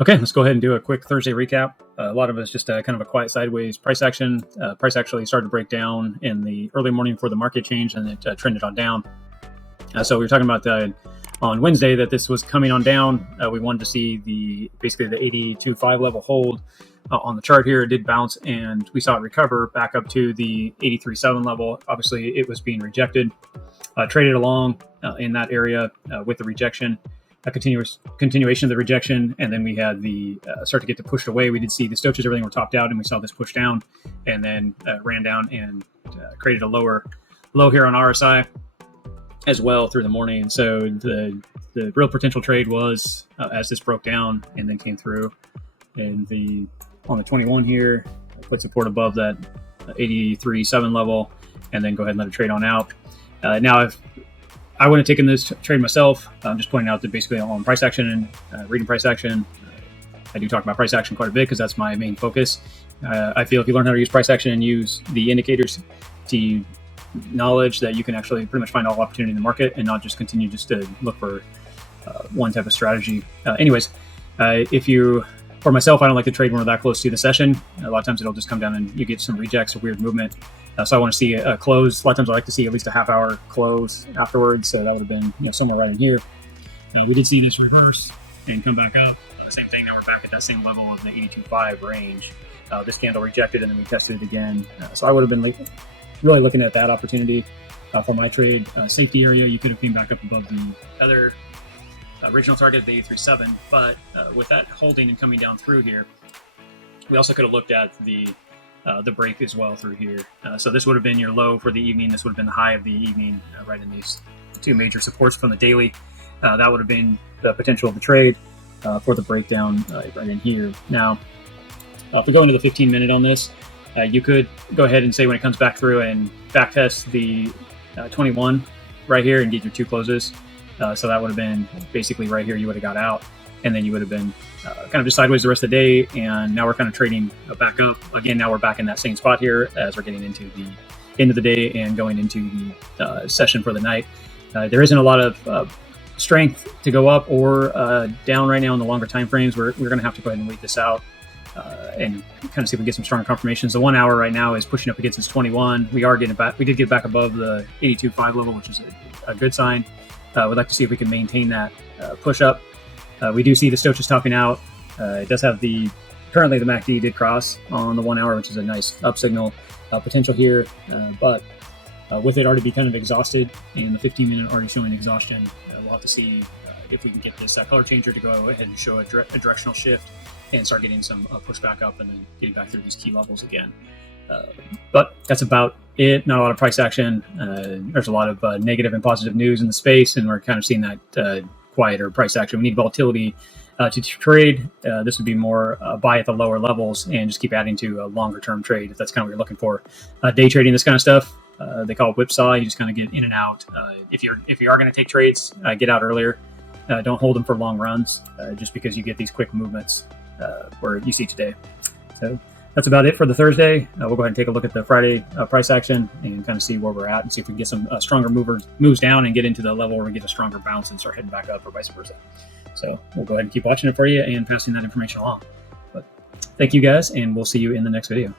Okay, let's go ahead and do a quick Thursday recap. A lot of it's just kind of a quiet sideways price action. Price actually started to break down in the early morning before the market changed, and it trended on down. So we were talking about on Wednesday that this was coming on down. We wanted to see basically the 82.5 level hold on the chart here. It did bounce, and we saw it recover back up to the 83.7 level. Obviously, it was being rejected. Traded along in that area with the rejection. A continuation of the rejection, and then we had the start to get pushed away. We did see the stochastics, everything were topped out, and we saw this push down, and then ran down and created a lower low here on RSI as well through the morning. So the real potential trade was as this broke down and then came through, and on the 21 here, put support above that 83.7 level, and then go ahead and let it trade on out. Now, if I wouldn't have taken this trade myself, I'm just pointing out that basically on price action and reading price action, I do talk about price action quite a bit because that's my main focus. I feel if you learn how to use price action and use the indicators to knowledge that you can actually pretty much find all opportunity in the market and not just continue just to look for one type of strategy. For myself, I don't like to trade when we're that close to the session. A lot of times it'll just come down and you get some rejects or weird movement. So I want to see a close. A lot of times I like to see at least a half-hour close afterwards. So that would have been somewhere right in here. We did see this reverse and come back up. Same thing. Now we're back at that same level of the 82.5 range. This candle rejected and then we tested it again. So I would have been really looking at that opportunity for my trade. Safety area, you could have came back up above the other original target of the 83.7, but with that holding and coming down through here, we also could have looked at the break as well through here. So this would have been your low for the evening. This would have been the high of the evening, right in these two major supports from the daily. That would have been the potential of the trade for the breakdown right in here. Now, if we go into the 15-minute on this, you could go ahead and say when it comes back through and back test the 21 right here and get your two closes. So that would have been basically right here. You would have got out, and then you would have been kind of just sideways the rest of the day. And now we're kind of trading back up again. Now we're back in that same spot here as we're getting into the end of the day and going into the session for the night. There isn't a lot of strength to go up or down right now in the longer time frames. We're going to have to go ahead and wait this out and kind of see if we get some stronger confirmations. The 1 hour right now is pushing up against this 21. We are getting back. We did get back above the 82.5 level, which is a good sign. We'd like to see if we can maintain that push up. We do see the stochastic topping out. It does have currently the MACD did cross on the 1 hour, which is a nice up signal potential here. But with it already be kind of exhausted and the 15-minute already showing exhaustion, we'll have to see if we can get this color changer to go ahead and show a directional shift and start getting some push back up and then getting back through these key levels again. But that's about it. Not a lot of price action. There's a lot of negative and positive news in the space, and we're kind of seeing that quieter price action. We need volatility to trade. This would be more buy at the lower levels and just keep adding to a longer term trade if that's kind of what you're looking for. Day trading, this kind of stuff, they call it whipsaw. You just kind of get in and out. If you are going to take trades, get out earlier. Don't hold them for long runs just because you get these quick movements where you see today. So that's about it for the Thursday. We'll go ahead and take a look at the Friday price action and kind of see where we're at and see if we can get some stronger moves down and get into the level where we get a stronger bounce and start heading back up or vice versa. So we'll go ahead and keep watching it for you and passing that information along. But thank you guys, and we'll see you in the next video.